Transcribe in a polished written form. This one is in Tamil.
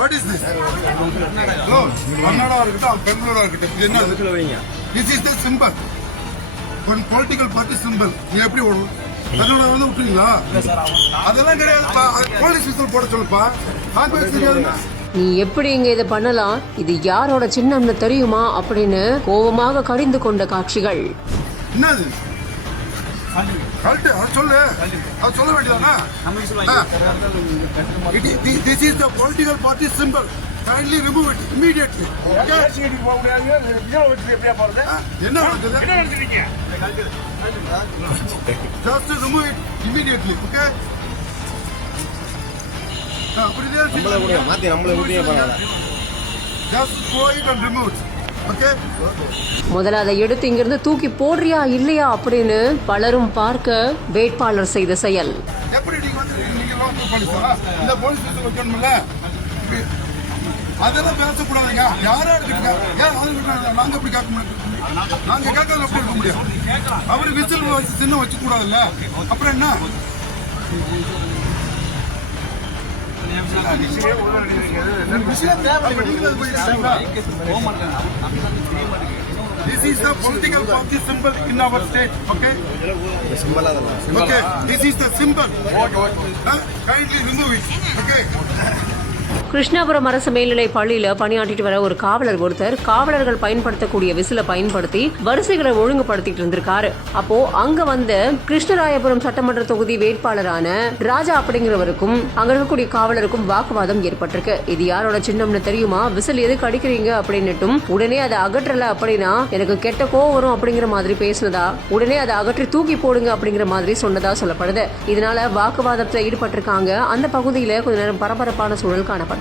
What is this? No, Kannada இருக்கட்டும் பெங்களூரா இருக்கட்டும் இது என்ன? This is the symbol. One political party symbol. நீ எப்படி ஓடணும்? கன்னடா வந்து விட்டுறீங்களா? அதெல்லாம் கிடையாது. போலீஸ் விசில் போட சொல்லுப்பா. காங்கிரஸ் தெரியாதுன்னா நீ எப்படி இங்க இதை பண்ணலாம், இது யாரோட சின்னம்னு தெரியுமா அப்படின்னு கோபமாக கடிந்து கொண்ட காட்சிகள். என்னது கரெக்ட் சொல்லு, அது சொல்ல வேண்டியதானா? This is the political party symbol. Kindly remove it immediately. என்ன நடக்குது? Just remove it immediately. Okay? Just go it and remove it. Okay? முதல்ல அதை எடுத்து இங்கிருந்து தூக்கி போடுறியா இல்லையா அப்படின்னு பலரும் பார்க்க வேட்பாளர் செய்த செயல். எப்படி நீங்க வந்து நீங்க லோக்கல் போலீஸா? இந்த போலீஸ் ஸ்டேஷன் வைக்கணும்ல? அதெல்லாம் பேசக்கூடாதுங்க. யாரா இருக்கீங்க? ஏன் நாங்க எப்படி கேட்க முடியும்? நாங்க கேட்கறது எப்படி இருக்க முடியும்? அவரு விசில் வச்சு சின்ன வச்சு கூடாதுல்ல? அப்புறம் என்ன? This is the political party symbol in our state. Okay? Okay. This is the symbol. Kindly remove it. Okay? Krishnapuram அரசு மேல்நிலை பள்ளியில பணியாற்றிட்டு வர ஒரு காவலர் ஒருத்தர் காவலர்கள் பயன்படுத்தக்கூடிய விசில பயன்படுத்தி வரிசைகளை ஒழுங்குபடுத்திட்டு இருந்திருக்காரு. அப்போ அங்க வந்த கிருஷ்ணராயபுரம் சட்டமன்ற தொகுதி வேட்பாளரான ராஜா அப்படிங்கிறவருக்கும் அங்க இருக்கக்கூடிய காவலருக்கும் வாக்குவாதம் ஏற்பட்டிருக்கு. இது யாரோட சின்னம்னு தெரியுமா, விசில் எதுக்கு அடிக்கிறீங்க அப்படின்னுட்டும் உடனே அதை அகற்றல அப்படின்னா எனக்கு கெட்ட கோவம் வரும் அப்படிங்கிற மாதிரி பேசினதா, உடனே அதை அகற்றி தூக்கி போடுங்க அப்படிங்கிற மாதிரி சொன்னதா சொல்லப்படுது. இதனால வாக்குவாதத்துல ஈடுபட்டிருக்காங்க. அந்த பகுதியில கொஞ்ச நேரம் பரபரப்பான சூழல் காணப்பட்டிருக்கு.